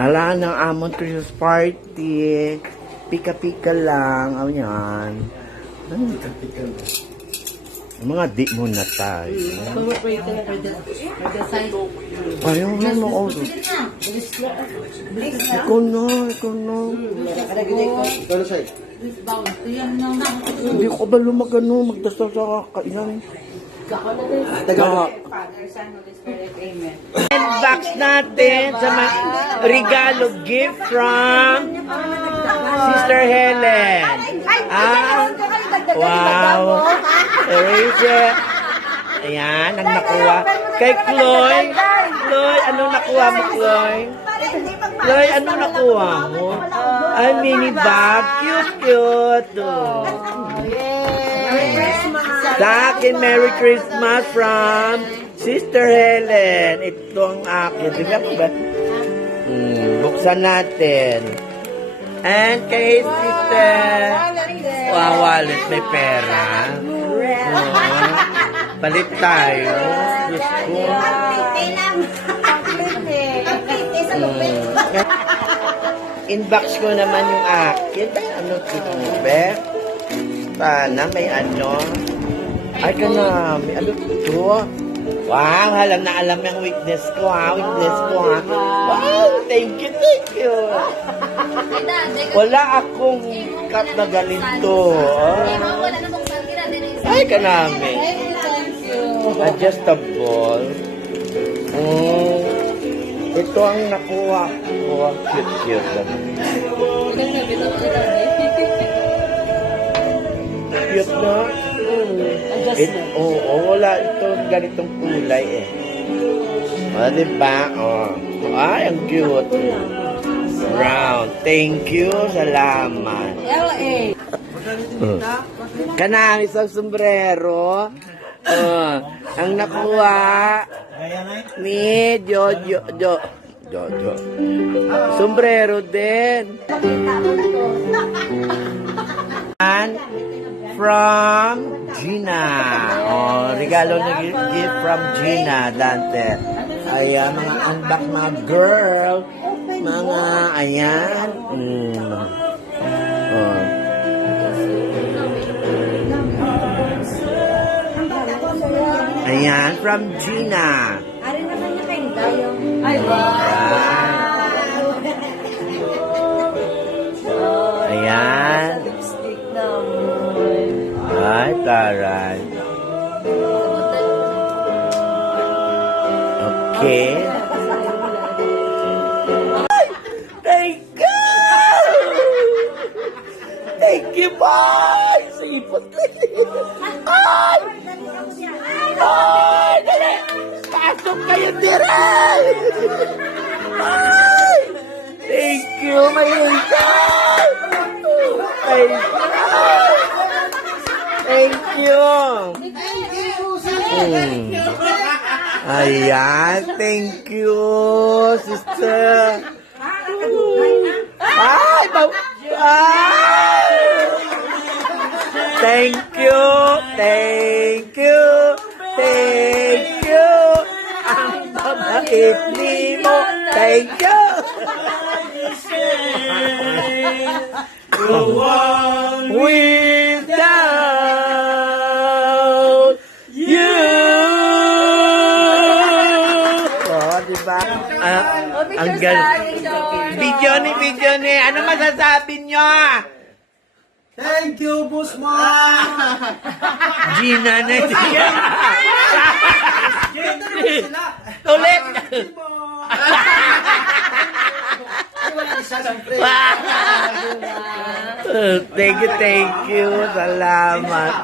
Ala ng amon Christmas party. Pika-pika lang. Ano yan? Mga di muna tayo. Ayaw na mo. Ikaw na. Hindi ko ba lumagano. Magdasal sa kakainan. Box natin sa regalo gift from Sister Helen. Wow. Rachel. Ayan, ang nakuha. Kay Chloe. Chloe, ano nakuha mo, Chloe? Chloe, ano nakuha mo? Ay, mini bag. Cute. Sa akin, Merry Christmas from Sister Helen. Ito ang akin. Tingnan mo ba? Buksan natin. And kay Sister, wallet, may pera. Palit tayo. Diyos ko. Inbox ko naman yung akin. Ano ito, be? Sana may ano. Ay ka na, may ano ito. Wow, alam na alam yung weakness ko ha. Wow, thank you. Wala akong cut na ganito. Ay ka namin. Adjustable. Ito ang nakuha ko. Cute. Cute na. Wala ito ganitong kulay eh. Diba? Ay, ang cute. Round. Thank you. Salamat. Kanang isang sombrero. Ang nakuha ni Jojo. Sombrero din. And from Gina. Regalo na gift from Gina Dante. Ayan, mga unbox mga girl. Mga, ayan. Ayan, from Gina. Ari naman niya kayo tayo. Ay, wow! Ayan. Lipstick naman. Ay, taray. Okay. Thank you! Thank you, boy! Sipot ko. Ay! Ay! Dali! Pasok kayo direct! Ay! Thank you, my angel! Thank you! Ayan, thank you, sister. Ay! Thank you! Ang babait ni mo. Thank you! Go on without you. Diba? Ang galing. Video ni. Ano masasabi nyo? Thank you, Boss Ma! Gina na siya. Ulit. Thank you. Salamat.